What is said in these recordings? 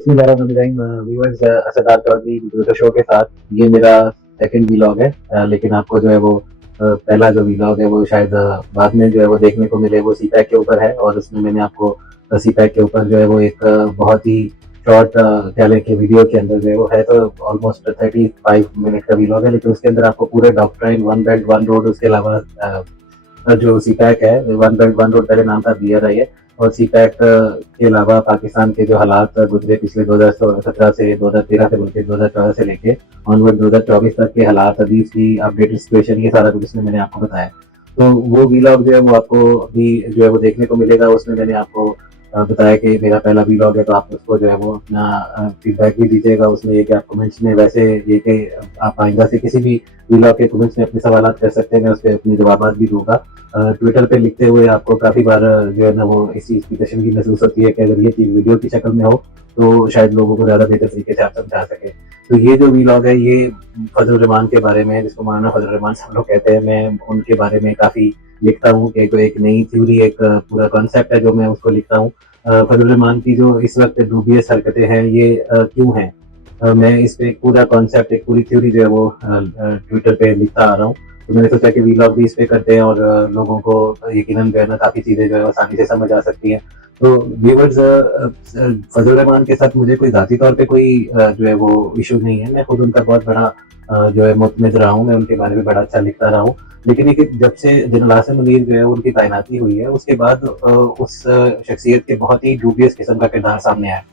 बिस्मिल्लाहिर्रहमानिर्रहीम। Viewers, असदार Chaudhary computer show के साथ ये मेरा सेकंड वीलॉग है। लेकिन आपको जो है वो पहला जो वीलॉग है वो शायद बाद में जो है वो देखने को मिले, वो सीपैक के ऊपर है। और उसमें मैंने आपको सीपैक के ऊपर जो है वो एक बहुत ही शॉर्ट कह लें कि वीडियो के अंदर जो है वो है, तो ऑलमोस्ट 35 मिनट का वीलॉग है, लेकिन उसके अंदर आपको पूरे doctrine one belt one road, उसके अलावा जो सीपैक है, वन बेल्ट वन रोड पहले नाम था, BRI है। और सीपैक के अलावा पाकिस्तान के जो हालात गुजरे पिछले 2017 से 2013 से बल्कि 2014 से लेके ऑनवर्ड 2024 तक के हालात, अभी उसकी अपडेटेड सिचुएशन, ये सारा कुछ इसमें मैंने आपको बताया। तो वो वीलॉग जो है वो आपको अभी जो है वो देखने को मिलेगा। उसमें मैंने आपको बताया कि मेरा पहला वीलॉग है, तो आप उसको जो है वो अपना फीडबैक भी दीजिएगा। उसमें ये कि आप कमेंट्स में, वैसे ये कि आप आइंदा से किसी भी वीलॉग के कमेंट्स में अपने सवाल कर सकते हैं, मैं उस पर अपने जवाब भी दूंगा। ट्विटर पे लिखते हुए आपको काफ़ी बार जो है ना वो इस चीज़ की तशवीश महसूस होती है कि अगर ये चीज़ वीडियो की शक्ल में हो तो शायद लोगों को ज़्यादा बेहतर तरीके से आप समझा सकें। तो ये जो वीलॉग है ये फजल रहमान के बारे में है, जिसको मौलाना फजल रहमान सब लोग कहते हैं। मैं उनके बारे में काफ़ी लिखता हूँ कि कोई एक नई थ्योरी, एक पूरा कॉन्सेप्ट है जो मैं उसको लिखता हूँ। फजल रहमान की जो इस वक्त डूबियस हरकतें हैं ये क्यों हैं, मैं इस पे एक पूरा कॉन्सेप्ट, एक पूरी थ्योरी जो है वो ट्विटर पे लिखता आ रहा हूँ। तो मैंने सोचा कि वीलॉग भी इस पे करते हैं और लोगों को यकीनन जो है ना काफ़ी चीज़ें जो है आसानी से समझ आ सकती हैं। तो व्यूअर्स, फजल रहमान के साथ मुझे कोई ज़ाती तौर पे कोई जो है वो इशू नहीं है। मैं खुद उनका बहुत बड़ा जो है मुतमिद रहा हूँ, मैं उनके बारे में बड़ा अच्छा लिखता रहा हूँ। लेकिन ये कि जब से जनरल आसिम मुनीर जो है उनकी तैनाती हुई है, उसके बाद उस शख्सियत के बहुत ही डूबियस किस्म का किरदार सामने आया।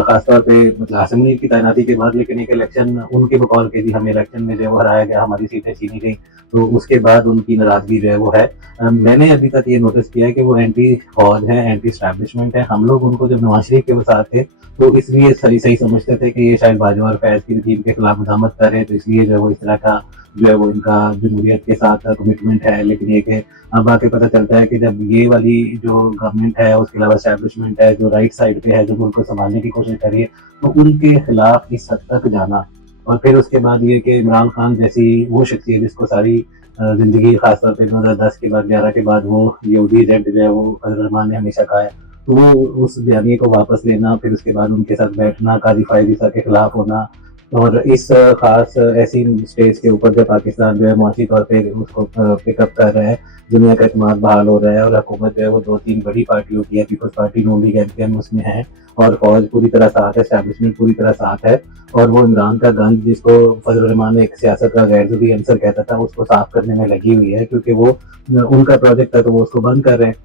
खासतौर पे मतलब आसिम मुनीर की तैनाती के बाद, लेकिन एक इलेक्शन उनके बकौल के भी हमें इलेक्शन में जो है वो हराया गया, हमारी सीटें छीनी गई। तो उसके बाद उनकी नाराजगी जो है वो है। मैंने अभी तक ये नोटिस किया है कि वो एंटी फौज है, एंटी स्टैब्लिशमेंट है। हम लोग उनको जब नवाज शरीफ के साथ थे तो इसलिए सही सही समझते थे कि ये शायद बाजवा और फैज की रजीम के खिलाफ मदामत कर रहे हैं, तो इसलिए जो है वो इस तरह का जो है वो इनका जमहूरियत के साथ कमिटमेंट है। लेकिन ये कि अब आके पता चलता है कि जब ये वाली जो गवर्नमेंट है, उसके अलावा एस्टैब्लिशमेंट है जो राइट साइड पे है, जो मुल्क को संभालने की कोशिश कर रही है, तो उनके खिलाफ इस हद तक जाना। और फिर उसके बाद ये कि इमरान खान जैसी वो शख्सियत जिसको सारी जिंदगी, खासतौर पर 2010 के बाद, 11 के बाद, वो यहूदी एजेंट जो है वो फजल रहमान ने हमेशा कहा है, तो वो उस बयानी को वापस लेना, फिर उसके बाद उनके साथ बैठना, काजी फायद ईसा के खिलाफ होना। और इस खास ऐसी स्टेज के ऊपर जब पाकिस्तान जो है मुआशी तौर पे उसको पिकअप कर रहा है, दुनिया का एतमाद बहाल हो रहा है, और हुकूमत जो है वो 2-3 बड़ी पार्टियों की है, पीपल्स पार्टी, नून लीग, MPN उसमें है, और फौज पूरी तरह साथ है, एस्टैब्लिशमेंट पूरी तरह साथ है। और वो इमरान का गंज, जिसको फजल रहमान ने एक सियासत का गैर ज़रूरी अंसर कहता था, उसको साफ करने में लगी हुई है, क्योंकि वो उनका प्रोजेक्ट था तो वो उसको बंद कर रहे हैं।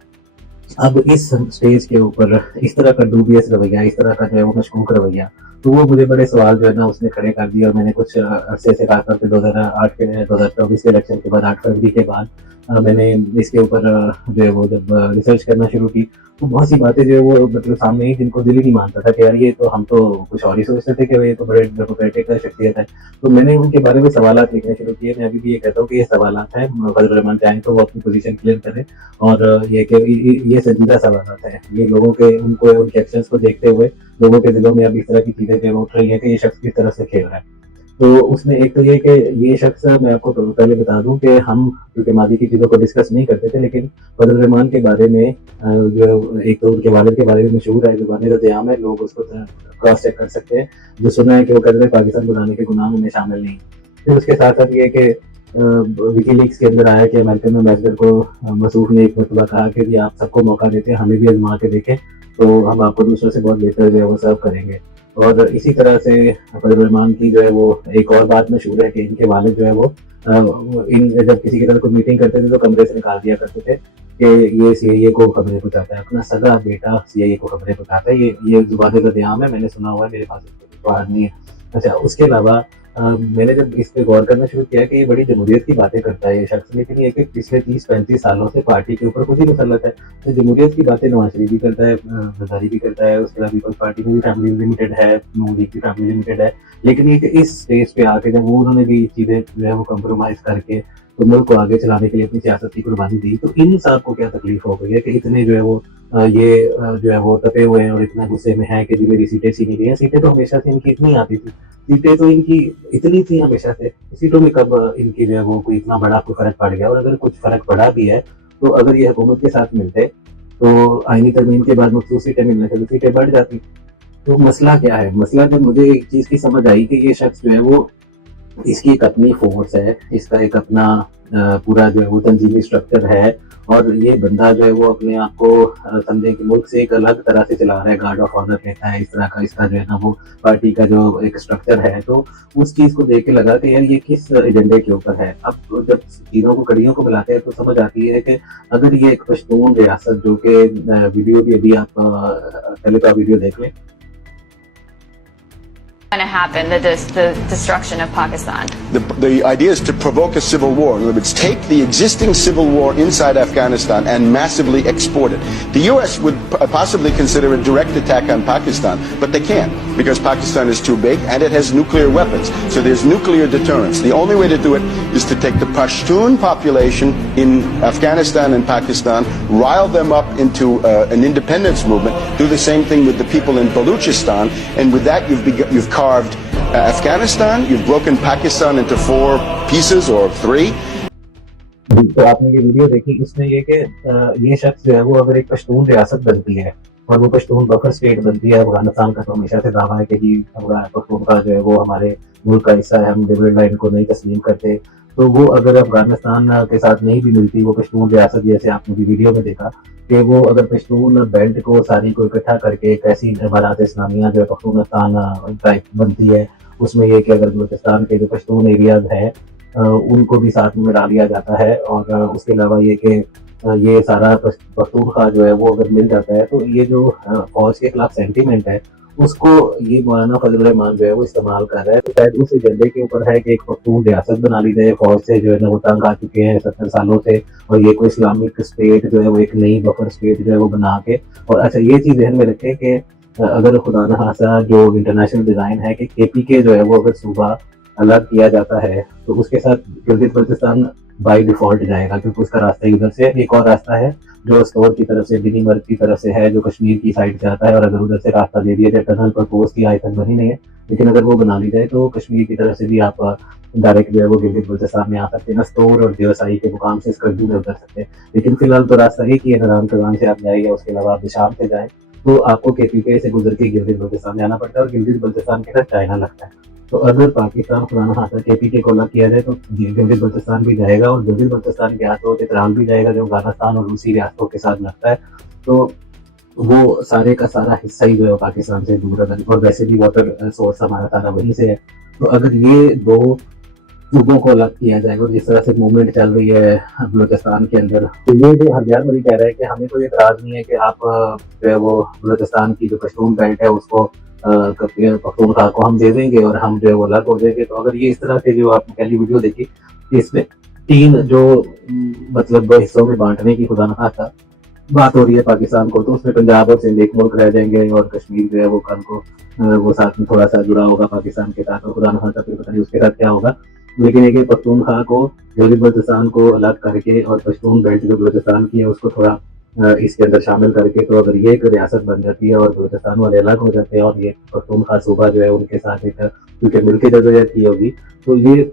अब इस स्टेज के ऊपर इस तरह का डूबियस रवैया, इस तरह का जो है वो मशकूक रवैया, तो वो मुझे बड़े सवाल जो है ना उसने खड़े कर दिए। और मैंने कुछ अरसे से, खासतौर पे 2008 के 2024 के इलेक्शन के बाद, 8 फरवरी के बाद मैंने इसके ऊपर जो है वो जब रिसर्च करना शुरू की, तो बहुत सी बातें जो है वो मतलब सामने आई, जिनको दिल ही नहीं मानता था कि यार ये तो हम तो कुछ और ही सोचते थे कि ये तो बड़े डेमोक्रेटिक शख्सियत है। तो मैंने उनके बारे में सवालात लिखने शुरू किए। मैं अभी भी ये कहता हूँ कि ये सवालात हैं, फजल रहमान चाहें तो वो अपनी पोजीशन क्लियर करें। और ये कि ये संजीदा सवालात हैं, ये लोगों के, उनको, उनके एक्शंस को देखते हुए लोगों के दिलों में अब इस तरह की चीज़ें जो उठ रही है कि ये शख्स किस तरह से खेल रहा है। तो उसमें एक तो ये कि ये शख्स, मैं आपको पहले बता दूं कि हम क्योंकि मादी की चीज़ों को डिस्कस नहीं करते थे, लेकिन फजल रहमान के बारे में जो एक तो उनके वालिद के बारे में मशहूर है, ज़ुबानी रज़्याम है, लोग उसको क्रॉस चेक कर सकते हैं। जो सुना है कि वो कहते हैं पाकिस्तान बनाने के गुनाह में शामिल नहीं। फिर उसके साथ साथ ये कि विकीलीक्स के अंदर आया कि अमेरिकन एम्बेसडर को मसूफ ने एक मरतबा कहा कि जी आप सबको मौका देते हैं, हमें भी आजमा के देखें, तो हम आपको दूसरों से बहुत बेहतर जो है वो सर्व करेंगे। और इसी तरह से फजल रहमान की जो है वो एक और बात मशहूर है कि इनके वालिद जो है वो इन जब किसी के साथ कोई मीटिंग करते थे तो कमरे से निकाल दिया करते थे कि ये CIA को खबरें पहुंचाता है, अपना सगा बेटा CIA को खबरें पहुंचाता है। ये जुबान रद्द-ए-आम है, मैंने सुना हुआ है, मेरे पास इसका रिकॉर्ड नहीं है। अच्छा, उसके अलावा मैंने जब इस पे गौर करना शुरू किया कि ये बड़ी जमहूरियत की बातें करता है ये शख्स, लेकिन ये कि पिछले 30-35 सालों से पार्टी के ऊपर खुद ही मुसल्लत है। तो जमहूरियत की बातें नवाज शरीफ भी करता है, जरदारी भी करता है, उसके अलावा पीपल्स पार्टी में भी फैमिली लिमिटेड है, नून लीग की फैमिली लिमिटेड है। लेकिन ये कि इस स्टेज पे आके जब वो उन्होंने भी चीज़ें जो है वो कंप्रोमाइज़ करके तो मुल्क को आगे चलाने के लिए अपनी सियासत की कुर्बानी दी, तो इन साहब को क्या तकलीफ हो गई है कि इतने जो है वो जो है वो तपे हुए हैं और इतना गुस्से में है कि जी मेरी सीटें छीनी गई हैं। सीटें तो हमेशा से इनकी इतनी आती थी, सीटें तो इनकी इतनी थी हमेशा से, सीटों में कब इनकी जो है वो कोई इतना बड़ा कोई फ़र्क पड़ गया। और अगर कुछ फ़र्क पड़ा भी है, तो अगर ये हुकूमत के साथ मिलते, तो आईनी तरमीम के बाद मखसूस सीटें मिलने से तो सीटें बढ़ जाती। तो मसला क्या है? मसला जब मुझे एक चीज़ की समझ आई कि ये शख्स जो है वो इसकी एक अपनी फ़ोर्स है, इसका एक अपना पूरा जो है वो तंज़ीमी स्ट्रक्चर है और ये बंदा जो है वो अपने आप को समझें कि मुल्क से एक अलग तरह से चला रहा है, गार्ड ऑफ ऑनर रहता है, इस तरह का इसका जो है ना वो पार्टी का जो एक स्ट्रक्चर है, तो उस चीज़ को देख के लगा कि यार ये किस एजेंडे के ऊपर है। अब जब चीज़ों को कड़ियों को मिलाते हैं तो समझ आती है कि अगर ये एक पश्तून रियासत जो कि वीडियो भी अभी आप पहले तो आप वीडियो देख लें। Going to happen, the destruction of Pakistan. The idea is to provoke a civil war. In other words, take the existing civil war inside Afghanistan and massively export it. The U.S. would possibly consider a direct attack on Pakistan, but they can't because Pakistan is too big and it has nuclear weapons. So there's nuclear deterrence. The only way to do it is to take the Pashtun population in Afghanistan and Pakistan, rile them up into an independence movement, do the same thing with the people in Balochistan, and with that you've carved Afghanistan, you've broken Pakistan into 4 pieces or 3. तो आपने ये video देखी, इसमें ये कि ये शख्स जो है वो अगर एक पश्तून रियासत बनती है और वो पश्तून बफर स्टेट बनती है, अफगानिस्तान का तो हमेशा से दावा है कि जी पख्तूनख्वा जो है वो हमारे मुल्क का हिस्सा है, हम डिविडेंड लाइन को नहीं तस्लीम करते। तो वो अगर अफगानिस्तान के साथ नहीं भी मिलती वो पश्तून रियासत, जैसे आपने भी वीडियो में देखा कि वो अगर पश्तून बेल्ट को सारी को इकट्ठा करके एक ऐसी इमारत इस्लामिया जो है पख्तूनिस्तान टाइप बनती है, उसमें ये कि अगर बलूचिस्तान के जो पश्तून एरियाज है उनको भी साथ में मिला लिया जाता है और उसके अलावा ये कि ये सारा पख्तूनख्वा जो है वो अगर मिल जाता है तो ये जो फौज के खिलाफ सेंटीमेंट है उसको ये मौलाना फजल रहमान जो है वो इस्तेमाल कर रहा है। तो शायद उस एजेंडे के ऊपर है कि एक पख्तून रियासत बना ली जाए, फौज से जो है ना वो तंग आ चुके हैं 70 सालों से, और ये कोई इस्लामिक स्टेट जो है वो एक नई बफर स्टेट जो है वो बना के। और अच्छा ये चीज़ ध्यान में रखें कि अगर खुदा न खासा जो इंटरनेशनल डिज़ाइन है कि KPK जो है वो अगर सूबा अलग किया जाता है तो उसके साथ गिलगित बल्तिस्तान बाई डिफॉल्ट जाएगा, क्योंकि उसका रास्ता उधर से एक और रास्ता है जो स्टोर की तरफ से, बिनी मर्ग की तरफ से है, जो कश्मीर की साइड से आता है। और अगर उधर से रास्ता दे दिया जाए, टनल पर पोस्ट की आज तक बनी नहीं है, लेकिन अगर वो बना ली जाए तो कश्मीर की तरफ से भी आप डायरेक्ट जो है वो गिलगित बल्तिस्तान में आ सकते हैं, स्टोर और देवसाई के मुकाम से स्कर्दू में उतर सकते हैं। लेकिन फिलहाल तो रास्ता एक ही है, नारायण कगान से आप जाए या उसके अलावा आप निशान से जाए तो आपको KPK से गुजर के गिलगित बल्तिस्तान जाना पड़ता है और गिलगित बल्तिस्तान के साथ चाइना लगता है। तो अगर पाकिस्तान खुदा न खासा KPK को अलग किया जाए तो गिलगित बल्तिस्तान भी जाएगा और गिलगित बल्तिस्तान के हाथों चित्राल भी जाएगा जो अफगानिस्तान और रूसी रियासतों के साथ लगता है। तो वो सारे का सारा हिस्सा ही जो है पाकिस्तान से दूर है और वैसे भी वाटर सोर्स हमारा सारा वहीं से है। तो अगर ये दो सूबों को अलग किया जाएगा और जिस तरह से मूवमेंट चल रही है बलूचिस्तान के अंदर, तो ये जो हरयार मरी कह रहा है कि हमें कोई एतराज़ नहीं है कि आप जो है वो बलूचिस्तान की जो पश्तून बेल्ट है उसको पख्तूनख्वा को हम दे देंगे और हम जो है वो अलग हो जाएंगे। तो अगर ये इस तरह से जो आपने पहली वीडियो देखी इसमें 3 जो मतलब हिस्सों में बांटने की खुदा न खासा बात हो रही है पाकिस्तान को, तो उसमें पंजाब और सिंध एक मुल्क रह जाएंगे और कश्मीर जो है वो कल को वो साथ में थोड़ा सा जुड़ा होगा पाकिस्तान के साथ, और खुदा न खासा फिर पता नहीं उसके साथ क्या होगा। लेकिन एक पख्तूनख्वा को गिलगित बल्तिस्तान को अलग करके और पश्तून बेल्ट जो बलूचिस्तान की है उसको थोड़ा इसके अंदर शामिल करके, तो अगर ये एक रियासत बन जाती है और बलूचिस्तान वाले अलग हो जाते हैं और ये पख्तूनख्वा सूबा जो है उनके साथ एक क्योंकि मिलकर जदोजहद की होगी, तो ये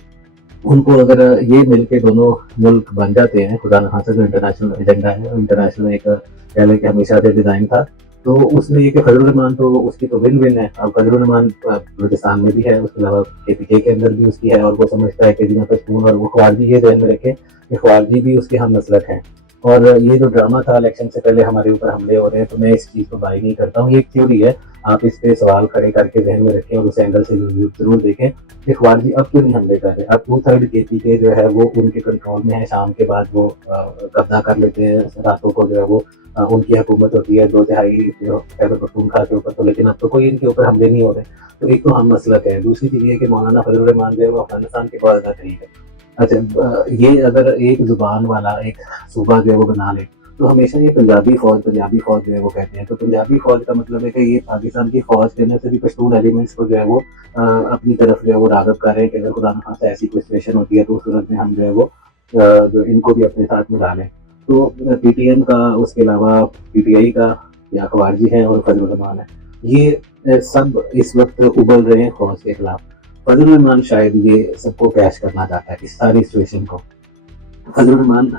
उनको अगर ये मिलके दोनों मुल्क बन जाते हैं, खुदा न खासा जो इंटरनेशनल एजेंडा है, इंटरनेशनल एक पहले के हमेशा से डिज़ाइन था, तो उसमें ये कि फजल रहमान तो उसकी तो विन विन है। अब फजल रहमान बलूचिस्तान में भी है, उसके अलावा KPK के अंदर भी उसकी है और वो समझता है कि जिन्हें पश्तून और वो ख्वारजी ये ध्यान में रखें कि ख्वारजी भी उसके हम मसलक हैं। और ये जो ड्रामा था इलेक्शन से पहले हमारे ऊपर हमले हो रहे हैं, तो मैं इस चीज़ को बाई नहीं करता हूँ, ये एक थ्योरी है, आप इस पे सवाल खड़े करके ध्यान में रखें और उस एंगल से जरूर देखें कि ख्वारजी अब क्यों नहीं हमले कर रहे। अब 2/3 KPK जो है वो उनके कंट्रोल में है, शाम के बाद वो कब्जा कर लेते हैं, रातों को जो है वो उनकी हुकूमत होती है 2/3 जो खैबर पख्तूनख्वा के ऊपर, तो लेकिन अब तो कोई इनके ऊपर हमले नहीं हो रहे। तो एक तो हम मसलक है, दूसरी चीज़ ये कि मौलाना फजल रहमान जो है वो अफगानिस्तान के बहुत ज़्यादा करीब है। अच्छा ये अगर एक जुबान वाला एक सूबा जो है वो बना ले तो हमेशा ये पंजाबी फौज जो है वो कहते हैं, तो पंजाबी फौज का मतलब है कि ये पाकिस्तान की फौज के अंदर से भी पश्तून एलिमेंट्स को जो है वो अपनी तरफ जो है वो राग़िब कर रहे हैं कि अगर खुदा न खासा ऐसी कोई सिचुएशन होती है तो उस सूरत में हम जो है वो जो इनको भी अपने साथ मिला लें। तो PTM का, उसके अलावा PTI का या ख्वारजी है और फजल रहमान है, ये सब इस वक्त उबल रहे हैं फौज के खिलाफ। फजल रहमान शायद ये सबको कैश करना चाहता है इस सारी सिचुएशन को। फजल रहमान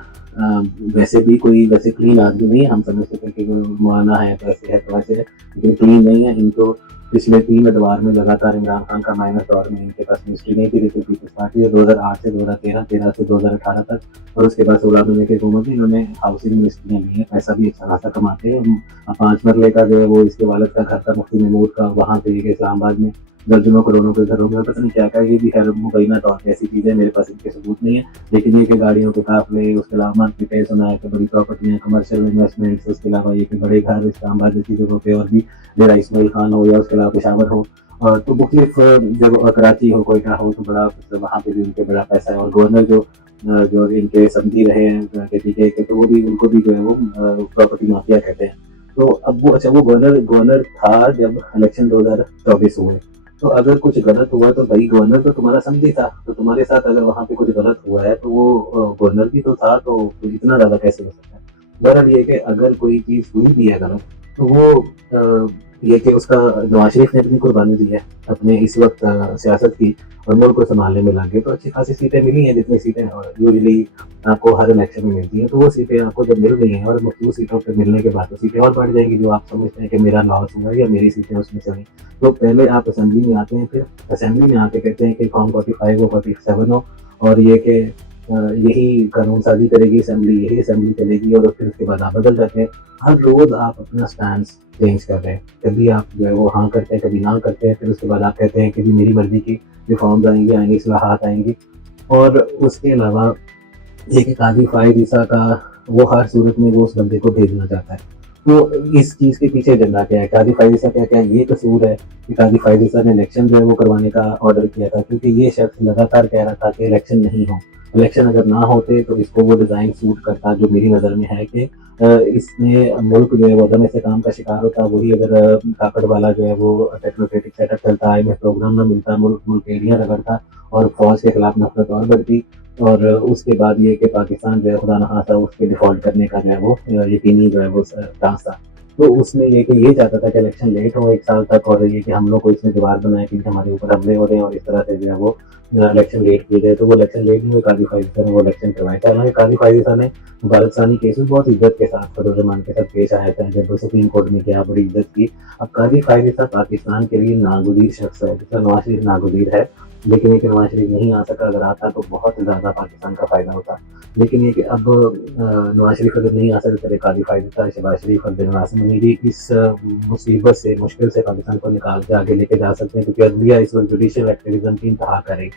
वैसे भी कोई वैसे क्लीन आदमी नहीं है, हम समझ सकते हैं कि मौलाना है तो ऐसे है तो वैसे है, लेकिन क्लीन नहीं है। इनको पिछले 3 अदवार में लगातार इमरान खान का माइनस दौर में इनके पास मिनिस्ट्री नहीं थी, लेकिन पीपल्स पार्टी है 2008 से 2013, 13 से 2018 तक, और उसके बाद 16 महीने की हुकूमत में इन्होंने हाउसिंग मिनिस्ट्रियाँ ली हैं। पैसा भी अच्छा खासा कमाते हैं। 5 मरले का जो है वो इसके वालिद का घर था, मुफ्ती महमूद का, वहाँ पे इस्लामाबाद में दर्जनों करोड़ों के घरों में पता नहीं क्या क्या, ये भी खैर मुबैना तौर पे ऐसी चीज़ें मेरे पास इनके सबूत नहीं है, लेकिन ये कि गाड़ियों के काफिले, उसके अलावा मार्केट पे सुना है कि बड़ी प्रॉपर्टियाँ, कमर्शियल इन्वेस्टमेंट्स, उसके अलावा ये कि बड़े घर इस्लामाबाद जैसी जगहों पे, और भी डेरा इस्माइल खान हो या उसके अलावा पेशावर हो, तो मुख्तलिफ जब कराची हो, कोयटा हो, तो बड़ा मतलब वहाँ पे भी उनके बड़ा पैसा है। और गवर्नर जो इनके समझी रहे हैं के, तो वो भी उनको भी जो है वो प्रॉपर्टी माफिया कहते हैं। तो अब वो अच्छा वो गवर्नर था जब इलेक्शन 2024 हुए, तो अगर कुछ गलत हुआ तो भाई गवर्नर तो तुम्हारा समझी था, तो तुम्हारे साथ अगर वहाँ पे कुछ गलत हुआ है तो वो गवर्नर भी तो था, तो इतना ज़्यादा कैसे हो सकता है। बहरहाल ये कि अगर कोई चीज़ हुई भी है गलत, तो वो ये कि उसका नवाज शरीफ ने अपनी कुर्बानी दी है अपने इस वक्त सियासत की, और मुल्क को संभालने में लगे, तो अच्छी खासी सीटें मिली हैं, जितनी सीटें यूजली आपको हर इलेक्शन में मिलती हैं। तो वो सीटें आपको जब मिल गई हैं, और मखसूस सीटों पर मिलने के बाद तो सीटें और बढ़ जाएंगी, जो आप समझते हैं कि मेरा लॉस हुआ या मेरी सीटें उसमें चली। तो पहले आप असेंबली में आते हैं, फिर असेंबली में आके कहते हैं कि फॉर्म 45 हो, 47 हो, और ये कि यही कानून साजी करेगी असेंबली, यही असेंबली चलेगी, और फिर उसके बाद आप बदल जाते हैं। हर रोज़ आप अपना स्टैंड चेंज कर रहे हैं, कभी आप जो है वो हाँ करते हैं, कभी ना करते हैं, फिर उसके बाद आप कहते हैं कि जी मेरी मर्जी की रिफॉर्म्स आएंगी, इस्लाहात आएंगी। और उसके अलावा ये कि काजी फायद ईसा का वो हर सूरत में वो उस बंदे को भेजना चाहता है। तो इस चीज़ के पीछे एजेंडा क्या है? काजी फायद ईसा क्या ये कसूर है कि काजी फायद ईसा ने इलेक्शन जो है वो करवाने का ऑर्डर किया था? क्योंकि ये शख्स लगातार कह रहा था कि इलेक्शन नहीं हो, इलेक्शन अगर ना होते तो इसको वो डिज़ाइन सूट करता, जो मेरी नज़र में है कि इसमें मुल्क जो है वो अदम इस्तेहकाम का शिकार होता। वही अगर ताकत वाला जो है वो टेक्नोक्रेटिक सेटअप चलता, IMF प्रोग्राम ना मिलता, मुल्क एरिया रगड़ता, और फौज के खिलाफ नफरत और बढ़ती, और उसके बाद ये कि पाकिस्तान जो है खुदा न खास्ता उसके डिफ़ॉल्ट करने का जो है वो यकीनी जो है वो चांस था। तो उसमें ये कि ये चाहता था कि इलेक्शन लेट हो 1 साल तक, और ये कि हम लोग को इसमें दीवार बनाए कि हमारे ऊपर हमले हो रहे हैं, और इस तरह से जो है वो इलेक्शन लेट किए गए। तो वो इलेक्शन लेट नहीं हुए, काजी फायद ईसा ने वो इलेक्शन करवाए थे। हालांकि काजी फायद ईसा ने मुबारक सानी केस में बहुत इज्जत के साथ फजल रहमान के साथ पेश आया था, जब सुप्रीम कोर्ट में गया, बड़ी इज्जत की। अब काजी फायद ईसा पाकिस्तान के लिए नागुज़ीर शख्स है, जिसका नवाज शरीफ नागुज़ीर है, लेकिन ये कि नवाज शरीफ नहीं आ सका, अगर आता तो बहुत ज़्यादा पाकिस्तान का फ़ायदा होता। लेकिन ये कि अब नवाज शरीफ अगर नहीं आ सकते, तो काजी फायद ईसा, शहबाज शरीफ और बिन आसिम मुनीरी इस मुसीबत से, मुश्किल से पाकिस्तान को निकाल के आगे लेके जा सकते हैं, क्योंकि अदलिया इस वक्त जुडिशल एक्टिविज्म की इंतहा करे।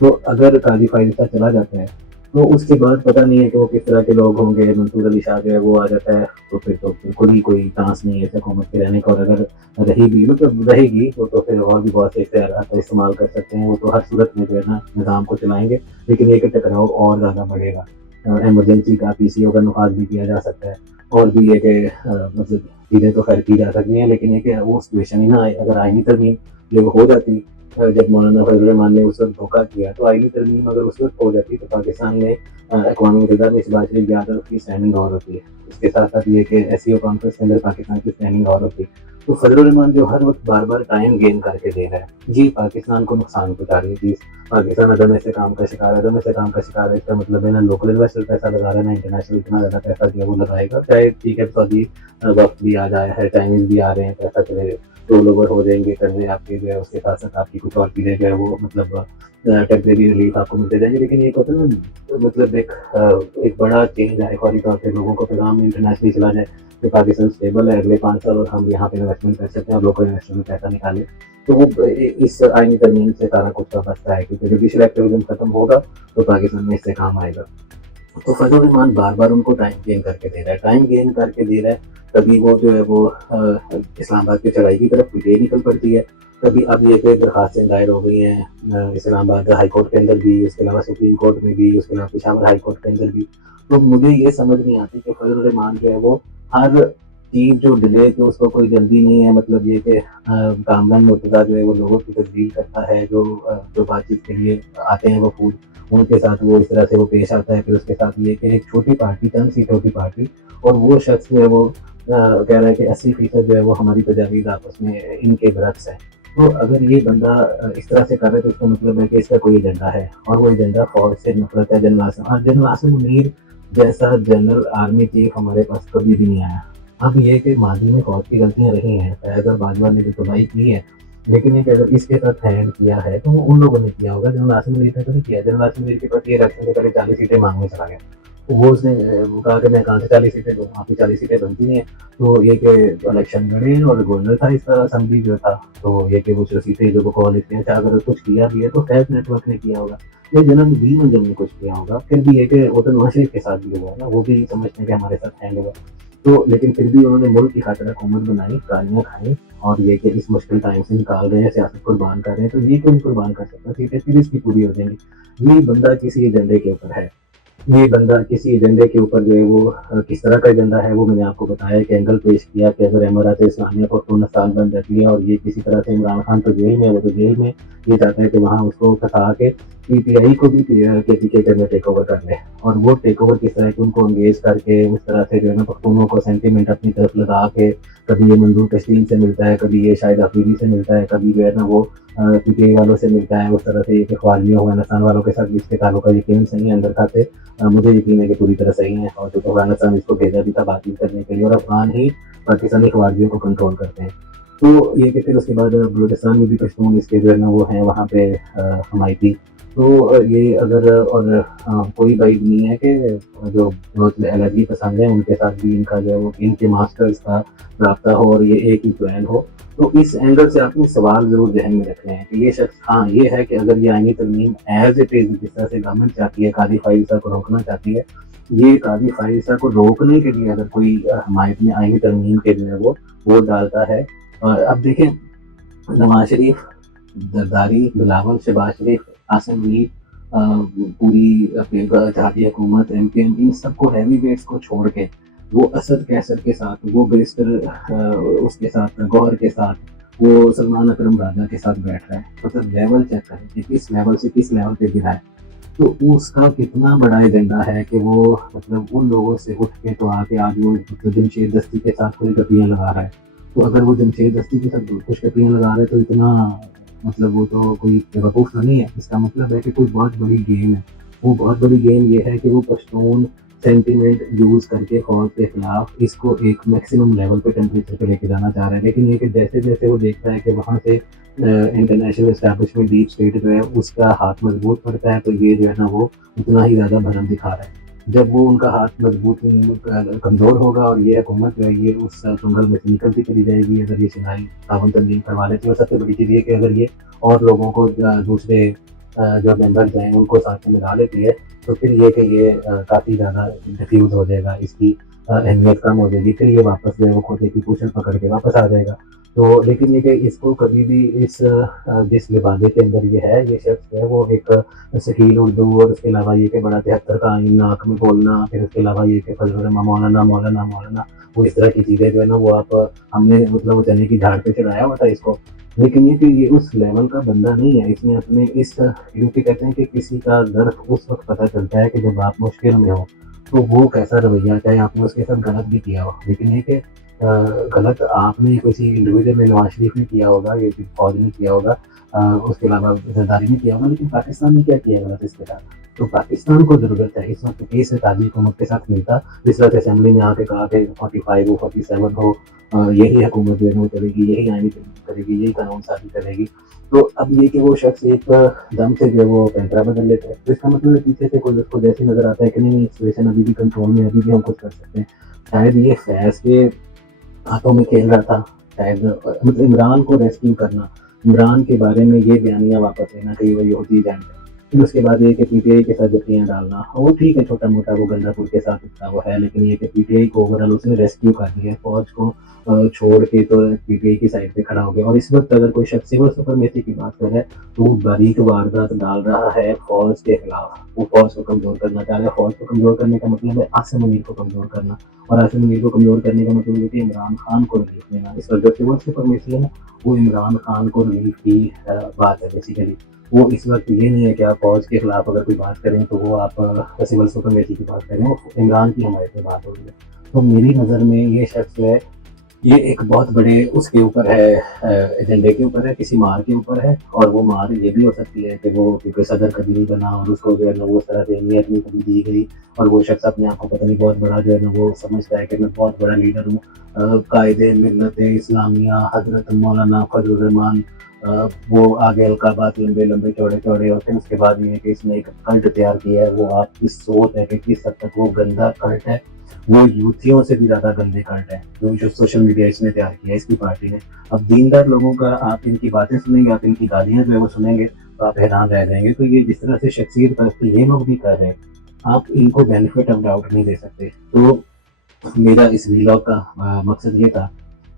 तो अगर काजी फायद ईसा चला जाता है, तो उसके बाद पता नहीं है कि वो किस तरह के लोग होंगे। मंसूर अली शाह जो है वो आ जाता है, तो फिर तो बिल्कुल ही कोई चांस नहीं है इस हुकूमत के रहने का, और अगर रही भी मतलब रहेगी तो फिर और भी बहुत से इख्तियारात इस्तेमाल कर सकते हैं। वो तो हर सूरत में जो है ना निज़ाम को चलाएंगे, लेकिन ये कि टकराव और ज़्यादा बढ़ेगा। एमरजेंसी का PCO का नफाज भी किया जा सकता है, और भी ये कि मतलब चीज़ें तो खैर की जा सकती हैं, लेकिन ये कि वो सिचुएशन ही ना आए। अगर आईनी तरमीम जब हो जाती, जब मौलाना फजल रहमान ने उस वक्त धोखा किया, तो आईनी तरमीम अगर उस वक्त हो जाती, तो पाकिस्तान में अक़वाम मुत्तहिदा में शहबाज शरीफ यादव की स्टैंडिंग और होती है। इसके साथ साथ ये कि SCO कॉन्फ्रेंस के अंदर पाकिस्तान की स्टैंडिंग और होती। तो फजल रहमान जो हर वक्त बार बार टाइम गेन करके दे रहा है, जी पाकिस्तान को नुकसान पहुंचा रही है, जी पाकिस्तान अदम इस्तेहकाम का शिकार है, अदम इस्तेहकाम का शिकार है। इसका मतलब है ना लोकल इन्वेस्टर पैसा लगा रहा है, ना इंटरनेशनल इतना ज़्यादा पैसा जो है वो लगाएगा। चाहे ठीक है सऊदी वक्त भी आ जाए है, चाइनीज़ भी आ रहे हैं, पैसा चले रोल ओवर हो जाएंगे करने आपके जो है, उसके साथ साथ आपकी कुछ और चीज़ें जो है वो मतलब टेम्परेरी रिलीफ आपको मिलते जाएंगे। लेकिन ये कहते हैं ना मतलब एक बड़ा चेंज आए फौरी तौर पर, लोगों को पैगाम इंटरनेशनली चला जाए कि पाकिस्तान स्टेबल है, अगले 5 साल और हम यहाँ पे इन्वेस्टमेंट कर सकते हैं, और लोकल इन्वेस्टर में पैसा निकालें। तो वो इस आईनी तरमीम से सारा कुछ का बचता है, क्योंकि जुडिशल एक्टिविज्म खत्म होगा तो पाकिस्तान में इससे काम आएगा। तो फजल रहमान बार बार उनको टाइम गेन करके दे रहा है, टाइम गेन करके दे रहा है। कभी वो जो है वो इस्लामाबाद की चढ़ाई की तरफ पीछे निकल पड़ती है, कभी अब ये कि दरखास्तें दायर हो गई हैं इस्लामाबाद हाई कोर्ट के अंदर भी, उसके अलावा सुप्रीम कोर्ट में भी, उसके अलावा पेशावर हाई कोर्ट के अंदर भी। तो मुझे ये समझ नहीं आती कि फजल रहमान जो है वो हर चीज़ जो डिले की उसको कोई जल्दी नहीं है। मतलब ये कि कामरान मुर्तज़ा जो है वो लोगों की तस्दील करता है, जो बातचीत के लिए आते हैं वफूद, उनके साथ वो इस तरह से वो पेश आता है। फिर उसके साथ ये कि एक छोटी पार्टी, चंद सीटों की पार्टी, और वो शख्स जो है वो कह रहा है कि 80% जो है वो हमारी तजावीज़ आपस में इनके बरक्स है। तो अगर ये बंदा इस तरह से कर रहा है, तो इसका मतलब है कि इसका कोई एजेंडा है, और वो एजेंडा फौज से नफरत है। जनरल आसिम मुनीर जैसा जनरल आर्मी चीफ हमारे पास कभी भी नहीं आया, अब ये कि माजी में फौज की गलतियाँ रही हैं, फैज़ और बाजवा ने भी तबाही की है, लेकिन ये कि अगर इसके साथ हैंड किया है तो वो उन लोगों ने किया होगा, जनरल आसिम मुनीर ने तो नहीं किया। जनरल आसिम मुनीर के पास ये इलेक्शन से पहले 40 सीटें माँगने चला गया। तो वो उसने वो कहा कि मैं कहाँ से 40 सीटें दूँ, आपकी 40 सीटें बनती नहीं हैं। तो ये कि इलेक्शन लड़े और गवर्नर था इसका असेंबली जो था, तो ये कि वो जो सीटें जो कॉलेज के अच्छा अगर कुछ किया भी है तो फैज़ नेटवर्क ने किया होगा, या जनरल दी मंजर ने कुछ किया होगा। फिर भी ये कि वो तो नवाज शरीफ के साथ भी हुआ है ना, वो भी समझते हैं कि हमारे साथ हैंड हुआ। तो लेकिन फिर भी उन्होंने मुल्क की खातिर हुकूमत बनाई, गालियाँ खाई और ये कि इस मुश्किल टाइम से निकाल रहे हैं, सियासत कुर्बान कर रहे हैं, तो ये क्यों नहीं कुर्बान कर सकता? सीटें फिर इसकी पूरी हो जाएँगी। ये बंदा किसी एजेंडे के ऊपर है। ये बंदा किसी एजेंडे के ऊपर जो है वो किस तरह का एजेंडा है वो मैंने आपको बताया कि एंगल पेश किया कि अगर इमारत इस्लामिया पुरअमन बन जाती है और ये किसी तरह से इमरान खान तो जेल में है, वो तो जेल में, ये चाहता है कि वहाँ उसको फंसा के पीटीआई को भी केपीके के अंदर टेक ओवर कर ले। और वो टेक ओवर किस तरह की उनको एंगेज करके उस तरह से जो है ना पख्तूनों को सेंटीमेंट अपनी तरफ लगा के, कभी ये मंजूर तस्लीम से मिलता है, कभी ये शाहिद अफरीदी से मिलता है, कभी जो है ना वो पीटीआई वालों से मिलता है, उस तरह से ये ख्वारियों अफगानिस्तान वालों के साथ जिसके ताल्लुक यकीन सही है अंदर खाते, मुझे यकीन है कि पूरी तरह सही है। और जो अफगानिस्तान इसको भेजा भी था बातचीत करने के लिए, और अफगान ही पाकिस्तानी ख्वारियों को कंट्रोल करते हैं। तो ये कि फिर उसके बाद बलूचिस्तान में भी पश्तून इसके जो है ना वो हैं वहाँ पे हमायती। तो ये अगर और कोई बात नहीं है कि जो बहुत एलर्जी पसंद है उनके साथ भी इनका जो है वो इनके मास्टर्स का रब्ता हो और ये एक ही प्लान हो। तो इस एंगल से आपने सवाल ज़रूर ज़हन में रखने हैं कि ये शख्स, हाँ, ये है कि अगर ये आईनी तरमीम एज़ इट इज़ जिस तरह से गवर्नमेंट चाहती है, कादी फाइज़ा को रोकना चाहती है, ये कादी फाइज़ा को रोकने के लिए अगर कोई हमायत में आईनी तरमीम के जो है वो वोट डालता है। अब देखें, नवाज शरीफ, जरदारी, बिलावल, शहबाज शरीफ, आसिम मुनीर, पूरी इत्तेहादी हुकूमत, एमकेएम, इन सबको हैवी वेट्स को छोड़ के वो असद कैसर के साथ, वो बैरिस्टर उसके साथ, गौहर के साथ, वो सलमान अकरम राजा के साथ बैठ रहा है। मतलब लेवल चेक करें कि किस लेवल से किस लेवल पे गिरा है। तो उसका कितना बड़ा एजेंडा है कि वो मतलब उन लोगों से उठ के तो आके आज वो जमशेद दस्ती के साथ कोई गपियाँ लगा रहा है। तो अगर वो जमशेद दस्ती के साथ कुछ गपियाँ लगा रहा है तो इतना मतलब वो तो कोई बेवकूफ़ तो नहीं है। इसका मतलब है कि कोई बहुत बड़ी गेम है। वो बहुत बड़ी गेम ये है कि वो पश्तून सेंटिमेंट यूज़ करके फौज के खिलाफ इसको एक मैक्सिमम लेवल पे टेम्परेचर पे लेके जाना चाह रहा है। लेकिन ये कि जैसे-जैसे वो देखता है कि वहाँ से इंटरनेशनल एस्टेब्लिशमेंट डीप स्टेट जो है उसका हाथ मजबूत पड़ता है, तो ये जो है ना वो उतना ही ज़्यादा भरम दिखा रहा है। जब वो उनका हाथ मजबूत कमज़ोर होगा और ये हुकूमत जो है ये उस चुंगल में से निकलती चली जाएगी अगर ये सिलाई ताउन तंजीम करवा लेती है। और सबसे बड़ी चीज़ ये कि अगर ये और लोगों को दूसरे जो मेंबर्स हैं उनको साथ में मिला लेती है, तो फिर ये कि ये काफ़ी ज़्यादा डिफ्यूज़ हो जाएगा, इसकी अहमियत कम हो जाएगी। फिर ये वापस जो है वो खोते की पूछन पकड़ के वापस आ जाएगा। तो लेकिन ये कि इसको कभी भी इस जिस लिबादे के अंदर ये है, ये शख्स है वो एक सकील उर्दू और उसके अलावा ये कि बड़ा 73 का आइन नाक में बोलना, फिर उसके अलावा ये कि मौलाना मौलाना मौलाना, वो इस तरह की चीज़ें जो है ना वो आप हमने मतलब वो चने की झाड़ पे चढ़ाया हुआ था इसको। लेकिन ये कि ये उस लेवल का बंदा नहीं है। इसने अपने इस क्योंकि कहते हैं कि किसी का ज़र्फ़ उस वक़्त पता चलता है कि जब आप मुश्किल में हो, तो वो कैसा रवैया, चाहे आपने उसके साथ गलत भी किया हो। लेकिन ये कि गलत आपने किसी इंडिविजुअल ने, नवाज शरीफ ने किया होगा, ये फौज ने किया होगा, उसके अलावा जरदारी ने किया होगा, लेकिन पाकिस्तान ने क्या किया गलत इसके साथ? तो पाकिस्तान को ज़रूरत है इस वक्त इस ताजी हुकूमत के साथ मिलता, जिस तरह से असेंबली में आके कहा कि 45 हो 47 हो, यही हुकूमत जो है वो चलेगी, यही आईनी करेगी, यही कानून साजी करेगी। तो अब ये कि वो शख्स एक दम से जो है वो पैंतरा बदल लेता है, तो इसका मतलब है पीछे से कोई उसको जैसे नज़र आता है कि नहीं सिचुएशन अभी भी कंट्रोल में है, अभी भी हम कुछ कर सकते हैं। शायद ये फैज़ के हाथों में खेल रहा था, शायद मतलब इमरान को रेस्क्यू करना, इमरान के बारे में ये बयानियाँ वापस लेना कि वो यहूदी एजेंट है। फिर उसके बाद ये कि पीटीआई के साथ जफ्तियाँ डालना, वो ठीक है, छोटा-मोटा वो गंडापुर के साथ उसका वो है, लेकिन ये कि पीटीआई को ओवरऑल उसने रेस्क्यू कर दिया, फ़ौज को छोड़ के तो पीटीआई की साइड पे खड़ा हो गया। और इस वक़्त अगर कोई शख्स सिविल सुपरमेसी की बात कर रहा है, तो वो बारीक वारदात डाल रहा है फ़ौज के खिलाफ। वो फ़ौज को कमज़ोर करना चाह रहा है। फ़ौज को कमज़ोर करने का मतलब है आसिम मुनीर को कमज़ोर करना, और आसिम मुनीर को कमज़ोर करने का मतलब ये कि इमरान खान को रिलीफ़ देना। इस वक़्त जो सिविल सुपरमेसी है ना, वो इमरान खान को रिलीफ़ की बात है बेसिकली। वो इस वक़्त ये नहीं है कि आप फ़ौज के खिलाफ अगर कोई बात करें तो वो आप सिविल सुपरमेसी की बात करें, वो इमरान की हमायत में बात हो रही है। तो मेरी नज़र में ये शख्स जो है ये एक बहुत बड़े उसके ऊपर है, एजेंडे के ऊपर है, किसी मार के ऊपर है। और वो मार ये भी हो सकती है कि वो क्योंकि सदर कभी नहीं बना और उसको जो है ना वो उस तरह से अहमियत नहीं कभी दी गई, और वो शख्स अपने आप को पता नहीं बहुत बड़ा जो है ना वो समझता है कि मैं बहुत बड़ा लीडर हूँ। कायदे मिल्लत इस्लामिया हजरत मौलाना फजलुर रहमान, वो आगे अलकाबात लंबे लंबे चौड़े चौड़े, और फिर उसके बाद ये है कि इसने एक कल्ट तैयार किया है। वो आपकी सोच है कि किस हद तक वो गंदा कल्ट है, वो यूथियों से भी ज्यादा गंदे कल्ट है जो सोशल मीडिया इसने तैयार किया है इसकी पार्टी ने। अब दीनदार लोगों का आप इनकी बातें सुनेंगे, आप इनकी गालियां जो है वो सुनेंगे तो आप हैरान रह जाएंगे। तो ये जिस तरह से शख्सियत परस्ती ये लोग भी कर रहे हैं, आप इनको बेनिफिट ऑफ डाउट नहीं दे सकते। तो मेरा इस वीलॉग का मकसद ये था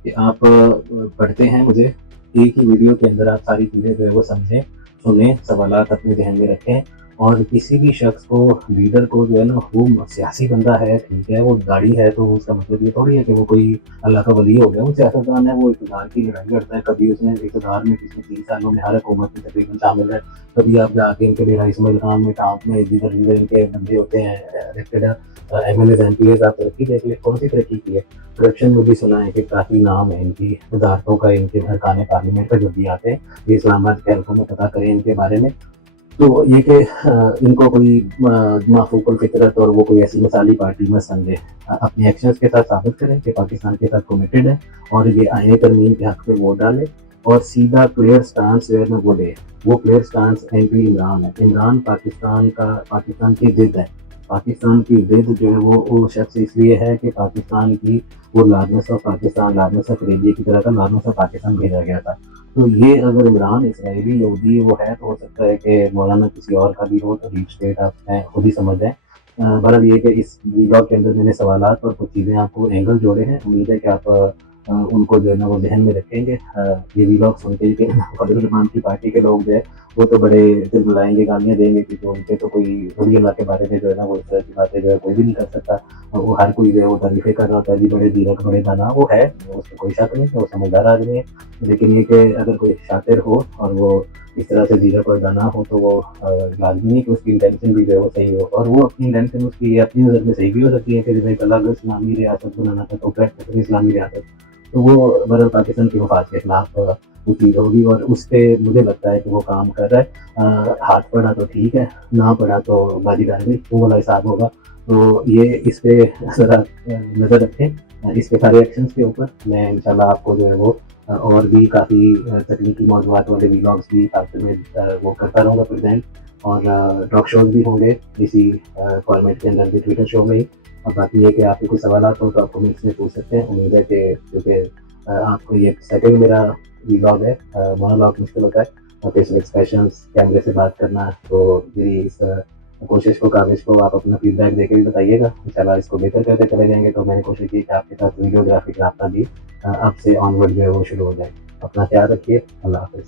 कि आप पढ़ते हैं मुझे, एक ही वीडियो के अंदर आप सारी चीज़ें जो है वो समझें, सुने, सवालात अपने ध्यान में रखें। और किसी भी शख्स को, लीडर को जो है ना, वो सियासी बंदा है, ठीक है, वो दाढ़ी है तो उसका मतलब ये थोड़ी है कि वो कोई अल्लाह का वली हो गया। वो सियासतदान है, वो इक़्तिदार की लड़ाई लड़ता है। कभी उसने इक़्तिदार में पिछले 3 सालों में हर हुकूमत में तकरीबन शामिल है। कभी आप जाके इनके डेरा इस्माइल खान में टाँप में जिधर जिधर इनके बंदे होते हैं इलेक्टेड एमएलए एमपीएस, आप तरक्की देख ले, कौन सी तरक्की की है। करप्शन में भी सुना है कि काफ़ी नाम है इनकी वजारतों का, इनके अरकान पार्लियामेंट का जो भी आते हैं, ये इस्लामाबाद के हल्कों में पता करें इनके बारे में। तो ये कि इनको कोई माफूकुल फितरत और वो कोई ऐसी मिसाली पार्टी मत समझे। अपने एक्शंस के साथ साबित करें कि पाकिस्तान के साथ कमिटेड है और ये आईने तरमीम के हक में वोट डाले और सीधा क्लियर स्टांस जो है ना वो ले। वो क्लियर स्टांस एंटी इमरान है। इमरान पाकिस्तान की जिद है। पाकिस्तान की जिद जो है वो शख्स इसलिए है कि पाकिस्तान की वो लार्नेस ऑफ पाकिस्तान, लार्नेस ऑफ अरेबिया की तरह का लार्नेस ऑफ पाकिस्तान भेजा गया था। तो ये अगर इमरान इसराइली यहूदी वो है तो हो सकता है कि मौलाना किसी और का भी हो, तो डीप स्टेट आप खुद ही समझ जाएं। बहरहाल ये कि इस वीडियो के अंदर मैंने सवालात और कुछ चीज़ें आपको एंगल जोड़े हैं। उम्मीद है कि आप उनको जो है ना वो ज़हन में रखेंगे। ये वीलॉग सुन के कि फजल रहमान की पार्टी के लोग जो है वो तो बड़े दिल बुलाएंगे, गालियाँ देंगे कि जो उनके तो कोई वली अल्लाह के बारे में जो है ना वो इस तरह की बातें जो है कोई भी नहीं कर सकता। वो हर कोई जो है वो तारीफ़ें कर रहा होता है, जी बड़े दीरक बड़े दाना वो है, उसमें कोई शक नहीं, वो समझदार आदमी है। लेकिन ये कि अगर कोई शातिर हो और वो इस तरह से दीरक और दाना हो तो वो लाजमी है कि उसकी इंटेंशन भी जो है वो सही हो। और वो अपनी इंटेंशन उसकी अपनी नज़र में सही भी हो सकती है कि जब एक अलग इस्लामी रियासत बनाना था तो प्रैक्टिकली इस्लामी रियासत, तो वो बहरहाल पाकिस्तान की मफाद के खिलाफ वो चीज़ होगी और उस पर मुझे लगता है कि वो काम कर रहा है। हाथ पड़ा तो ठीक है, ना पड़ा तो बाजी डाल दी, वो वाला हिसाब होगा। तो ये इस पे ज़रा नज़र रखें, इसके सारे एक्शंस के ऊपर। मैं इंशाल्लाह आपको जो है वो और भी काफ़ी तकनीकी मौज़ूआत वाले व्लॉग्स भी आखिर में वो करता रहूँगा प्रेजेंट। और टॉक शोज़ भी होंगे इसी फॉर्मेट के अंदर भी, ट्विटर शो में ही। और बाकी ये कि आपके कोई सवालात हो तो आप कमेंट्स में पूछ सकते हैं। उम्मीद है कि क्योंकि आपको ये सेकंड मेरा व्लॉग है, मोनोलॉग मुश्किल होता है और फेशियल एक्सप्रेशंस, कैमरे से बात करना, तो मेरी इस कोशिश को, काविश को आप अपना फीडबैक देके भी बताइएगा। इंशाल्लाह इसको बेहतर करते चले जाएंगे। तो मैंने कोशिश की कि आपके साथ वीडियोग्राफी का राब्ता भी अब से ऑनवर्ड जो है वो शुरू हो जाए। अपना ख्याल रखिए। अल्लाह हाफ़िज़।